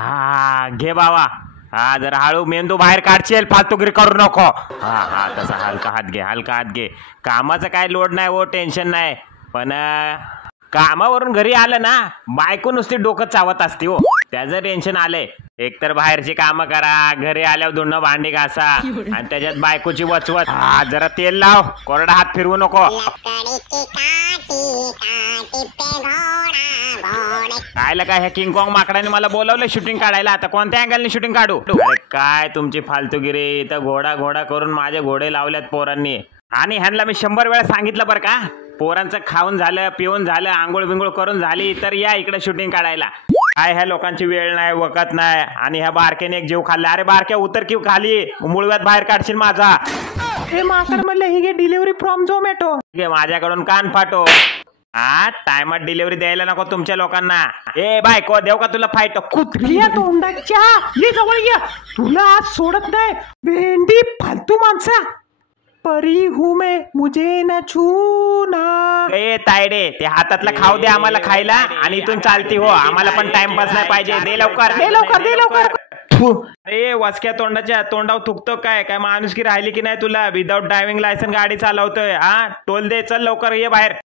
हा घे बाबा. हा जरा हळू, मेंदू बाहेर काढशील, फालतूगिरी करू नको. हा हा तसा हलका हात घे, हलका हात घे. कामाचं काय लोड नाही हो, टेन्शन नाही. पण कामावरून घरी आलं ना, बायको नुसती डोकं चावत असते हो. त्याचं टेन्शन आलंय. एकतर बाहेरची कामं करा, घरी आल्यावर धुणं भांडी घासा, आणि त्याच्यात बायकोची वचवच. हा जरा तेल लाव, कोरडा हात फिरवू नको. कायला काय ह्या किंग कॉंग माकडाने मला बोलावलं शूटिंग काढायला. आता कोणत्या अँगलने शूटिंग काढू? अरे काय तुमची फालतूगिरी. इथं घोडा घोडा करून माझे घोडे लावल्यात पोरांनी. आणि ह्यांना मी 100 वेळा सांगितलं बरं का, पोरांचं खाऊन झालं, पिऊन झालं, आंघोळ बिंगोळ करून झाली तर या इकडे शूटिंग काढायला. काय ह्या लोकांची वेळ नाही, वकत नाही. आणि ह्या बारक्याने एक जीव खाल्ला. अरे बारक्या उतर की खाली, मुळव्यात बाहेर काढशील माझा. हे माकड म्हणलं ही घे डिलिव्हरी फ्रॉम झोमॅटो. घे माझ्याकडून कान फाटो. हा टायमात डिलिव्हरी द्यायला नको तुमच्या लोकांना. ए बायको देऊ का तुला फाईट? कुत्रिया तोंडाच्या ये जवळ ये, तुला आज सोडत नाही. भेंडी फालतू माणसा. परी हूं मैं मुझे न छूना. ए तायडे ते हातातला खाऊ दे आम्हाला खायला, आणि इथून चालती हो. आम्हाला पण टाइमपास नाही पाहिजे. दे लवकर, दे लवकर, दे लवकर. अरे वासक्या तोंडाच्या, तोंडावर थुकतो काय? काय माणुसकी राहिली की नाही तुला? विदाउट ड्रायव्हिंग लायसन गाडी चालवतोय. हा टोल दे, चल लवकर ये बाहेर.